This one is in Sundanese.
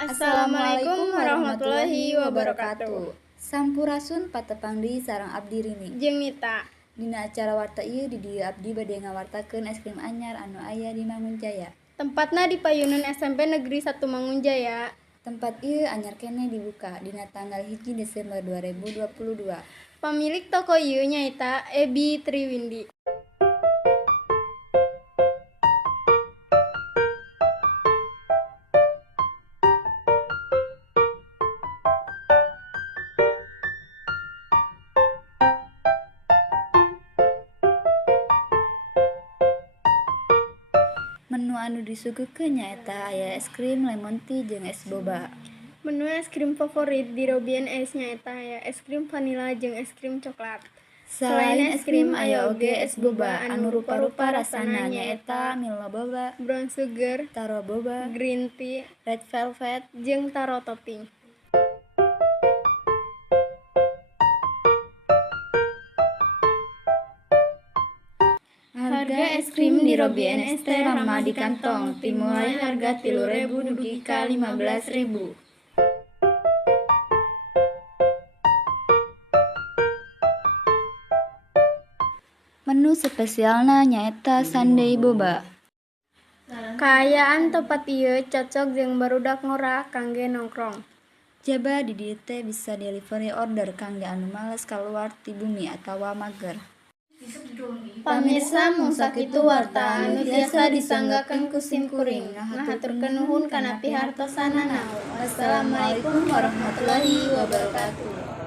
Assalamualaikum warahmatullahi wabarakatuh. Sampurasun patepangdi sareng abdi rini. Jeung Nita. Dina acara warta ieu di dieu abdi bade ngawartakeun es krim anyar anu aya di Mangunjaya. Tempatna di payunan SMP Negeri 1 Mangunjaya. Tempat ieu anyar keneh dibuka dina tanggal 1 Desember 2022. Pamilik toko ieu nyaeta Ebi Triwindi. Menu anu disuguhkeun nyaeta aya es krim lemon tea jeung es boba. Menu es krim favorit di Robian Ice nyaeta aya es krim vanila jeung es krim coklat. Selain es krim aya oge es boba anu rupa-rupa rasana nyaeta Milo boba, brown sugar, taro boba, green tea, red velvet, jeung taro topping. Harga es krim di Robian es teh ramah di kantong, dimulai harga 3.000 dugi ka 15.000. Menu spesialna nyaeta sundae boba. Kaayaan tempat ieu cocok jeung barudak ngora kangge nongkrong. Jaba di dieu teh bisa delivery order kangge anu males kaluar ti bumi atawa mager. Pamirsa mung sakitu warta anu tiasa disanggakeun ku sim kuring. Ngahaturkeun nuhun kana pihartosanana. Wassalamualaikum warahmatullahi wabarakatuh.